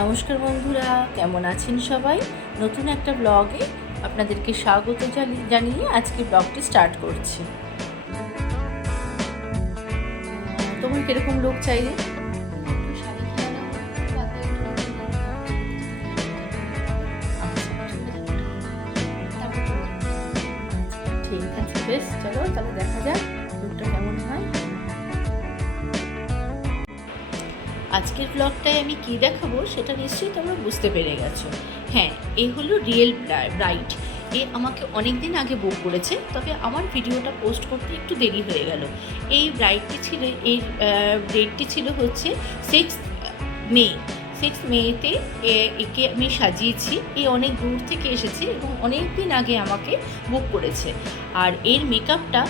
নমস্কার বন্ধুরা, কেমন আছেন সবাই? নতুন একটা ব্লগে আপনাদেরকে স্বাগত জানিয়ে আজকে ব্লগটি স্টার্ট করছি। তোমার কিরকম লোক চাইলে? ঠিক আছে, বেশ, চলো তাহলে দেখা যাক লুকটা কেমন হয়। আজকের ব্লগটায় আমি কি দেখাবো সেটা নিশ্চয়ই তোমরা বুঝতে পেরে গেছো। হ্যাঁ, এই হলো রিয়েল ব্রাইড। এ আমাকে অনেক দিন আগে বুক করেছে, তবে আমার ভিডিওটা পোস্ট করতে একটু দেরি হয়ে গেল। এই ব্রাইডটি ছিল, এই ডেটটি ছিল হচ্ছে 6 মে। 6 মেতে একে আমি সাজিয়েছি। অনেক দূর থেকে এসেছে এবং অনেক দিন আগে আমাকে বুক করেছে। আর এর মেকআপটা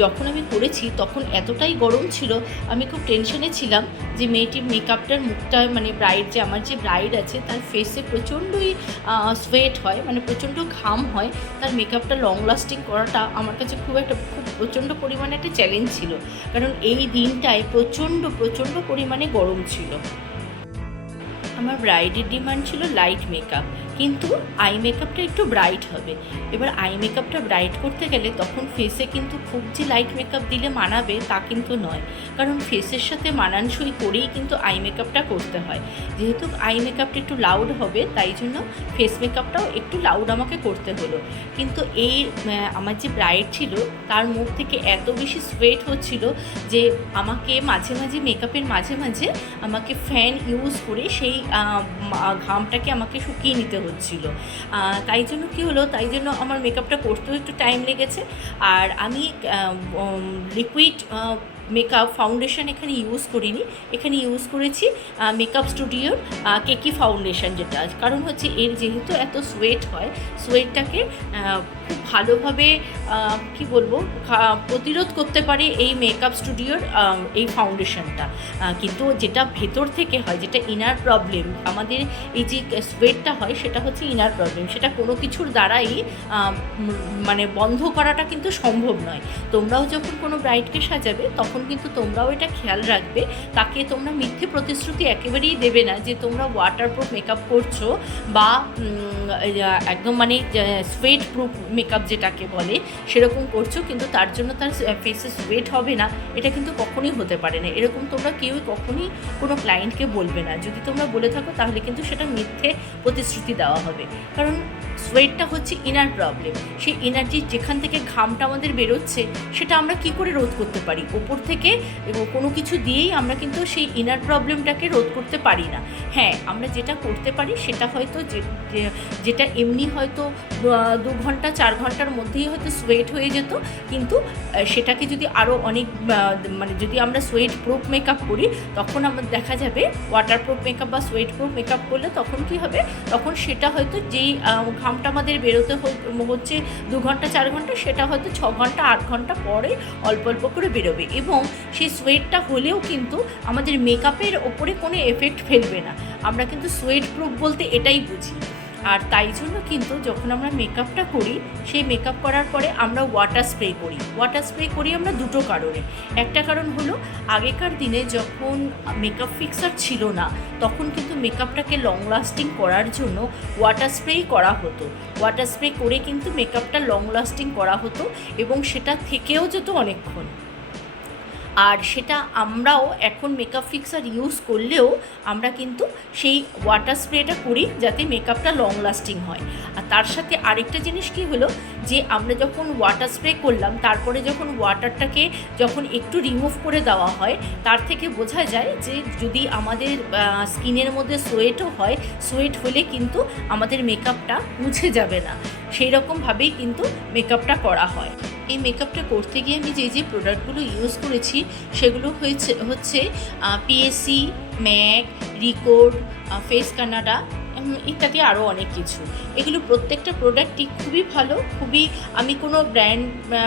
যখন আমি করেছি তখন এতটাই গরম ছিল, আমি খুব টেনশনে ছিলাম যে মেয়েটির মেকআপটার মুখটা, মানে ব্রাইড যে আমার যে ব্রাইড আছে তার ফেসে প্রচণ্ডই সোয়েট হয়, মানে প্রচণ্ড ঘাম হয়। তার মেকআপটা লং লাস্টিং করাটা আমার কাছে খুব প্রচণ্ড পরিমাণে একটা চ্যালেঞ্জ ছিল, কারণ এই দিনটায় প্রচণ্ড পরিমাণে গরম ছিল। আমার ব্রাইডের ডিমান্ড ছিল লাইট মেকআপ, কিন্তু আই মেকআপটা একটু ব্রাইট হবে। এবার আই মেকআপটা ব্রাইট করতে গেলে তখন ফেসে কিন্তু খুব যে লাইট মেকআপ দিলে মানাবে তা কিন্তু নয়, কারণ ফেসের সাথে মানানসই করেই কিন্তু আই মেকআপটা করতে হয়। যেহেতু আই মেকআপটা একটু লাউড হবে, তাই জন্য ফেস মেকআপটাও একটু লাউড আমাকে করতে হলো। কিন্তু এই আমার যে ব্রাইড ছিল তার মুখ থেকে এত বেশি সোয়েট হচ্ছিল যে আমাকে মাঝে মাঝে মেকআপের মাঝে মাঝে আমাকে ফ্যান ইউজ করে সেই ঘামটাকে আমাকে শুকিয়ে নিতে হচ্ছিল। তাই জন্য কী হলো, তাই জন্য আমার মেকআপটা করতেও একটু টাইম লেগেছে। আর আমি লিকুইড মেকআপ ফাউন্ডেশন এখানে ইউজ করিনি, এখানে ইউজ করেছি মেকআপ স্টুডিওর কেকি ফাউন্ডেশন, যেটা কারণ হচ্ছে এর যেহেতু এত সোয়েট হয়, সোয়েটটাকে খুব ভালোভাবে কি বলবো প্রতিরোধ করতে পারে এই মেকআপ স্টুডিওর এই ফাউন্ডেশনটা। কিন্তু যেটা ভেতর থেকে হয়, যেটা ইনার প্রবলেম, আমাদের এই যে সোয়েটটা হয় সেটা হচ্ছে ইনার প্রবলেম, সেটা কোনো কিছুর দ্বারাই মানে বন্ধ করাটা কিন্তু সম্ভব নয়। তোমরাও যখন কোনো ব্রাইডকে সাজাবে তখন কিন্তু তোমরাও এটা খেয়াল রাখবে, তাকে তোমরা মিথ্যে প্রতিশ্রুতি একেবারেই দেবে না যে তোমরা ওয়াটারপ্রুফ মেকআপ করছো বা একদম মানে সোয়েট প্রুফ মেকআপ যেটাকে বলে সেরকম করছো, কিন্তু তার জন্য তার ফেসে সোয়েট হবে না, এটা কিন্তু কখনোই হতে পারে না। এরকম তোমরা কেউই কখনোই কোনো ক্লায়েন্টকে বলবে না। যদি তোমরা বলে থাকো তাহলে কিন্তু সেটা মিথ্যে প্রতিশ্রুতি দেওয়া হবে, কারণ সোয়েটটা হচ্ছে ইনার প্রবলেম। সেই এনার্জি যেখান থেকে ঘামটা আমাদের বেরোচ্ছে সেটা আমরা কি করে রোধ করতে পারি? ওপর থেকে এবং কোনো কিছু দিয়েই আমরা কিন্তু সেই ইনার প্রবলেমটাকে রোধ করতে পারি না। হ্যাঁ, আমরা যেটা করতে পারি সেটা হয়তো যেটা এমনি হয়তো 2 ঘন্টা 4 ঘন্টার মধ্যেই হয়তো সোয়েট হয়ে যেত, কিন্তু সেটাকে যদি আরও অনেক মানে যদি আমরা সোয়েট প্রুফ মেকআপ করি তখন আমার দেখা যাবে ওয়াটার প্রুফ মেকআপ বা সোয়েট প্রুফ মেকআপ করলে তখন কি হবে, তখন সেটা হয়তো যেই ঘামটা আমাদের বেরোতে হচ্ছে 2 ঘন্টা 4 ঘন্টা, সেটা হয়তো 6 ঘন্টা 8 ঘন্টা পরে অল্প অল্প করে বেরোবে, এবং সেই সোয়েটটা হলেও কিন্তু আমাদের মেকআপের ওপরে কোনো এফেক্ট ফেলবে না। আমরা কিন্তু সোয়েট প্রুফ বলতে এটাই বুঝি। আর তাই জন্য কিন্তু যখন আমরা মেকআপটা করি, সেই মেকআপ করার পরে আমরা ওয়াটার স্প্রে করি আমরা দুটো কারণে। একটা কারণ হলো, আগেকার দিনে যখন মেকআপ ফিক্সার ছিল না তখন কিন্তু মেকআপটাকে লং লাস্টিং করার জন্য ওয়াটার স্প্রেই করা হতো। ওয়াটার স্প্রে করে কিন্তু মেকআপটা লং লাস্টিং করা হতো এবং সেটা থেকেও যেত অনেকক্ষণ। আর সেটা আমরাও এখন মেকআপ ফিক্সার ইউজ করলেও আমরা কিন্তু সেই ওয়াটার স্প্রেটা করি যাতে মেকআপটা লং লাস্টিং হয়। আর তার সাথে আরেকটা জিনিস কি হলো, যে আমরা যখন ওয়াটার স্প্রে করলাম তারপরে যখন ওয়াটারটাকে যখন একটু রিমুভ করে দেওয়া হয়, তার থেকে বোঝা যায় যে যদি আমাদের স্কিনের মধ্যে সোয়েটও হয়, সোয়েট হলে কিন্তু আমাদের মেকআপটা মুছে যাবে না, সেই রকমভাবেই কিন্তু মেকআপটা করা হয়। এই মেকআপটা করতে গিয়ে আমি যে প্রোডাক্টগুলো ইউজ করেছি সেগুলো হচ্ছে PSC, Mac, recode, face Canada ইত্যাদি আরও অনেক কিছু। এগুলো প্রত্যেকটা প্রোডাক্টই খুবই ভালো, আমি কোনো ব্র্যান্ড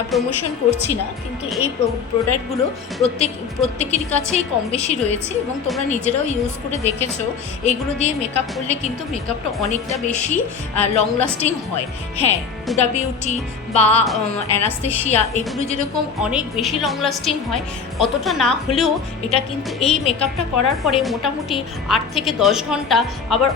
প্রমোশন করছি না, কিন্তু এই প্রোডাক্টগুলো প্রত্যেকের কাছেই কম বেশি রয়েছে এবং তোমরা নিজেরাও ইউজ করে দেখেছো। এগুলো দিয়ে মেকআপ করলে কিন্তু মেকআপটা অনেকটা বেশি লং লাস্টিং হয়। হ্যাঁ, হুডা বিউটি বা অ্যানাস্থেশিয়া এগুলো যেরকম অনেক বেশি লং লাস্টিং হয়, অতটা না হলেও এটা কিন্তু এই মেকআপটা করার পরে মোটামুটি 8 থেকে 10 ঘন্টা, আবার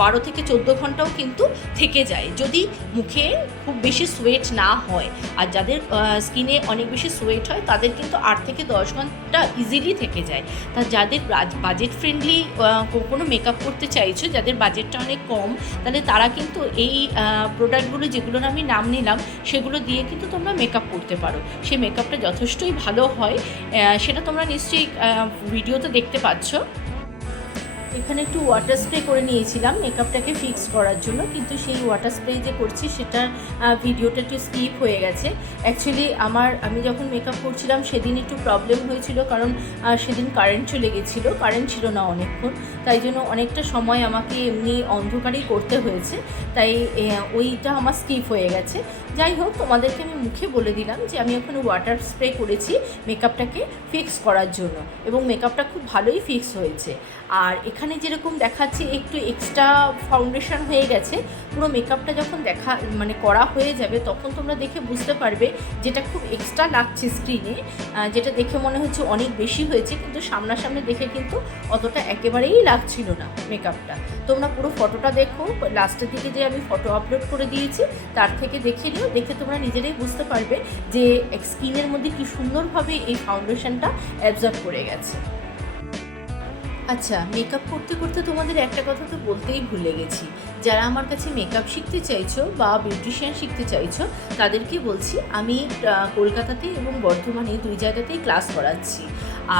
12 থেকে 14 ঘন্টাও কিন্তু থেকে যায়, যদি মুখে খুব বেশি সোয়েট না হয়। আর যাদের স্কিনে অনেক বেশি সোয়েট হয় তাদের কিন্তু 8 থেকে 10 ঘন্টা ইজিলি থেকে যায়। তা যাদের বাজেট ফ্রেন্ডলি কোনো মেকআপ করতে চাইছো, যাদের বাজেটটা অনেক কম, তাহলে তারা কিন্তু এই প্রোডাক্টগুলো যেগুলোর আমি নাম নিলাম সেগুলো দিয়ে কিন্তু তোমরা মেকআপ করতে পারো। সেই মেকআপটা যথেষ্টই ভালো হয়, সেটা তোমরা নিশ্চয়ই ভিডিওতে দেখতে পাচ্ছ। এখানে একটু ওয়াটার স্প্রে করে নিয়েছিলাম মেকআপটাকে ফিক্স করার জন্য, কিন্তু সেই ওয়াটার স্প্রে যে করছি সেটার ভিডিওটা একটু স্কিপ হয়ে গেছে। অ্যাকচুয়ালি আমি যখন মেকআপ করছিলাম সেদিন একটু প্রবলেম হয়েছিল, কারণ সেদিন কারেন্ট চলে গেছিলো, কারেন্ট ছিল না অনেকক্ষণ, তাই জন্য অনেকটা সময় আমাকে এমনি অন্ধকারেই করতে হয়েছে, তাই ওইটা আমার স্কিপ হয়ে গেছে। যাই হোক, তোমাদেরকে আমি মুখে বলে দিলাম যে আমি ওখানে ওয়াটার স্প্রে করেছি মেকআপটাকে ফিক্স করার জন্য, এবং মেকআপটা খুব ভালোই ফিক্স হয়েছে। আর এখানে যেরকম দেখাচ্ছে একটু এক্সট্রা ফাউন্ডেশন হয়ে গেছে, পুরো মেকআপটা যখন করা হয়ে যাবে তখন তোমরা দেখে বুঝতে পারবে যেটা খুব এক্সট্রা লাগছে স্ক্রিনে, যেটা দেখে মনে হচ্ছে অনেক বেশি হয়েছে, কিন্তু সামনাসামনি দেখে কিন্তু অতটা একেবারেই লাগছিল না মেকআপটা। তোমরা পুরো ফটোটা দেখো, লাস্টের দিকে যে আমি ফটো আপলোড করে দিয়েছি তার থেকে দেখে নিও, দেখে তোমরা নিজেরাই বুঝতে পারবে যে স্কিনের মধ্যে কি সুন্দরভাবে এই ফাউন্ডেশনটা অ্যাবজর্ব করে গেছে। আচ্ছা, মেকআপ করতে করতে তোমাদের একটা কথা তো বলতেই ভুলে গেছি, যারা আমার কাছে মেকআপ শিখতে চাইছো বা বিউটিশিয়ান শিখতে চাইছো তাদেরকে বলছি, আমি কলকাতাতে এবং বর্ধমানে 2 জায়গাতেই ক্লাস করাচ্ছি।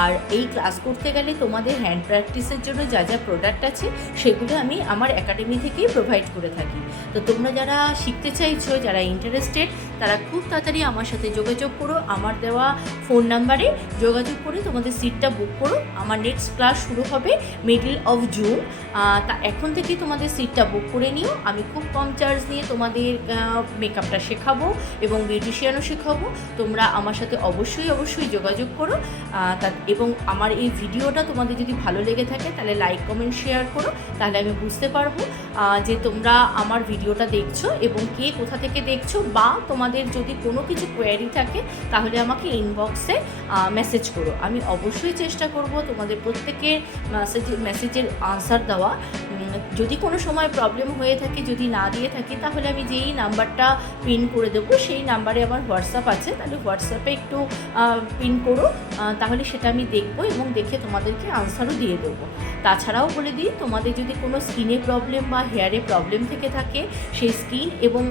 আর এই ক্লাস করতে গেলে তোমাদের হ্যান্ড প্র্যাকটিসের জন্য যা যা প্রোডাক্ট আছে সেগুলো আমি আমার একাডেমি থেকেই প্রোভাইড করে থাকি। তো তোমরা যারা শিখতে চাইছো, যারা ইন্টারেস্টেড, তারা খুব তাড়াতাড়ি আমার সাথে যোগাযোগ করো, আমার দেওয়া ফোন নাম্বারে যোগাযোগ করে তোমাদের সিটটা বুক করো। আমার নেক্সট ক্লাস শুরু হবে মিডল অফ জুন, তা এখন থেকেই তোমাদের সিটটা বুক করে নিও। আমি খুব কম চার্জ নিয়ে তোমাদের মেকআপটা শেখাবো এবং বিউটিশিয়ানও শেখাবো। তোমরা আমার সাথে অবশ্যই যোগাযোগ করো। এবং আমার এই ভিডিওটা তোমাদের যদি ভালো লেগে থাকে তাহলে লাইক, কমেন্ট, শেয়ার করো, তাহলে আমি বুঝতে পারবো যে তোমরা আমার ভিডিওটা দেখছো এবং কে কোথা থেকে দেখছো, বা তোমাদের যদি কোনো কিছু কোয়ারি থাকে তাহলে আমাকে ইনবক্সে মেসেজ করো। আমি অবশ্যই চেষ্টা করব তোমাদের প্রত্যেকের মেসেজের আনসার দেওয়া। যদি কোনো সময় প্রবলেম হয়ে থাকে, যদি না দিয়ে থাকি, তাহলে আমি যেই নাম্বারটা পিন করে দেবো সেই নাম্বারে আমার হোয়াটসঅ্যাপ আছে, তাহলে হোয়াটসঅ্যাপে একটু পিন করো, তাহলে সেটা আমি দেখবো এবং দেখে তোমাদেরকে আনসারও দিয়ে দেবো। তাছাড়াও বলে দিই, তোমাদের যদি কোনো স্কিনে প্রবলেম বা হেয়ারে প্রবলেম থেকে থাকে, সেই স্কিন এবং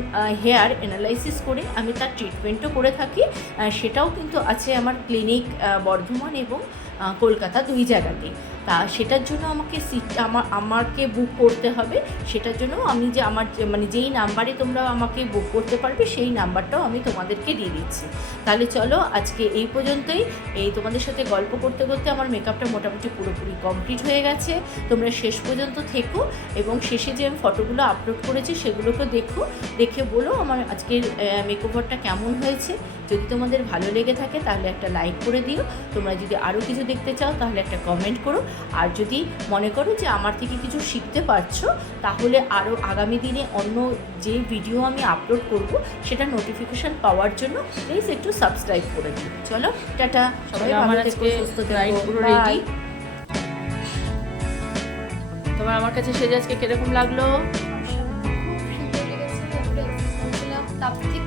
হেয়ার অ্যানালাইসিস করে আমি তার ট্রিটমেন্টও করে থাকি। সেটাও কিন্তু আছে আমার ক্লিনিক বর্ধমান এবং কলকাতা 2 জায়গাতেই। তা সেটার জন্য আমাকে সিটটা আমাকে বুক করতে হবে। সেটার জন্য আমি যে আমার যেই নাম্বারে তোমরা আমাকে বুক করতে পারবে সেই নাম্বারটাও আমি তোমাদেরকে দিয়ে দিচ্ছি। তাহলে চলো, আজকে এই পর্যন্তই। এই তোমাদের সাথে গল্প করতে করতে আমার মেকআপটা মোটামুটি পুরোপুরি কমপ্লিট হয়ে গেছে। তোমরা শেষ পর্যন্ত থেকো এবং শেষে যে আমি ফটোগুলো আপলোড করেছি সেগুলোকে দেখে বলো আমার আজকের মেকওভারটা কেমন হয়েছে। যদি তোমাদের ভালো লেগে থাকে তাহলে একটা লাইক করে দিও। তোমরা যদি আরও কিছু দেখতে চাও তাহলে একটা কমেন্ট করো। আর যদি মনে করো যে আমার থেকে কিছু শিখতে পারছো, তাহলে আরও আগামী দিনে অন্য যে ভিডিও আমি আপলোড করব সেটা নোটিফিকেশান পাওয়ার জন্য প্লিজ একটু সাবস্ক্রাইব করে দিও। চলো, টাটা, সবাই ভালো থেকো, সুস্থ থেকো, বাই। তোমার আমার কাছে সেজে আজকে কিরকম লাগলো? খুব সুন্দর লেগেছে। তার থেকে